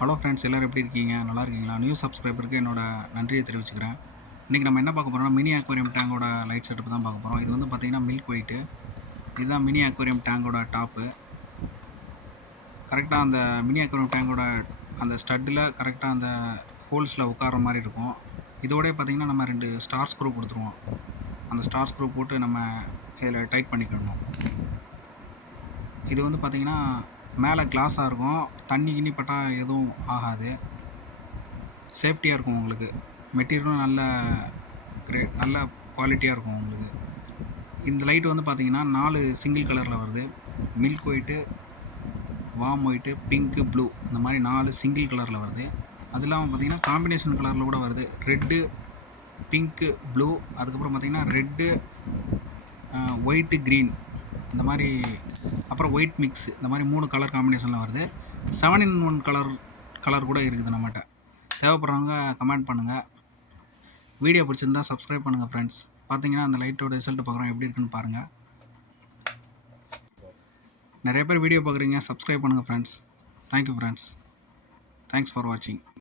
Hello friends, எல்லோரும் எப்படி இருக்கீங்க? நல்லா இருக்கீங்களா? நியூ சப்ஸ்கிரைபருக்கு என்னோட நன்றியை தெரிவிச்சுக்கிறேன். இன்றைக்கி நம்ம என்ன பார்க்க போகிறோம்னா, மினி அக்வேரியம் டேங்கோட லைட் செட்டப் தான் பார்க்க போகிறோம். இது வந்து பார்த்திங்கன்னா மில்க் ஒயிட்டு. இதுதான் மினி அக்வேரியம் டேங்கோட டாப்பு. கரெக்டாக அந்த மினி அக்வேரியம் டேங்கோட அந்த ஸ்டட்டில் கரெக்டாக அந்த ஹோல்ஸில் உட்கார்ற மாதிரி இருக்கும். இதோடய பார்த்திங்கன்னா நம்ம 2 ஸ்டார் ஸ்க்ரூ கொடுத்துருவோம். அந்த ஸ்டார் ஸ்க்ரூ போட்டு நம்ம இதில் டைட் பண்ணிக்கிடணும். இது வந்து பார்த்திங்கன்னா மேலே கிளாஸாக இருக்கும். தண்ணி கிண்ணி பட்டால் எதுவும் ஆகாது. சேஃப்டியாக இருக்கும் உங்களுக்கு. மெட்டீரியலும் நல்ல குவாலிட்டியாக இருக்கும் உங்களுக்கு. இந்த லைட் வந்து பார்த்திங்கன்னா 4 சிங்கிள் கலரில் வருது. Milk white, warm white, pink, blue இந்த மாதிரி 4 சிங்கிள் கலரில் வருது. அது இல்லாமல் பார்த்திங்கன்னா காம்பினேஷன் கலரில் கூட வருது. ரெட்டு, பிங்க்கு, ப்ளூ, அதுக்கப்புறம் பார்த்திங்கன்னா ரெட்டு, ஒயிட்டு, க்ரீன் இந்த மாதிரி, அப்புறம் ஒயிட் மிக்ஸ் இந்த மாதிரி 3 கலர் காம்பினேஷனில் வருது. 7 in 1 கலர் கூட இருக்குது நம்மகிட்ட. தேவைப்படுறவங்க கமெண்ட் பண்ணுங்கள். வீடியோ பிடிச்சிருந்தா சப்ஸ்கிரைப் பண்ணுங்கள் ஃப்ரெண்ட்ஸ். பார்த்தீங்கன்னா அந்த லைட்டோட ரிசல்ட் பார்க்குறோம், எப்படி இருக்குன்னு பாருங்கள். நிறைய பேர் வீடியோ பார்க்குறீங்க, சப்ஸ்கிரைப் பண்ணுங்கள் friends. Thank you friends. Thanks for வாட்சிங்.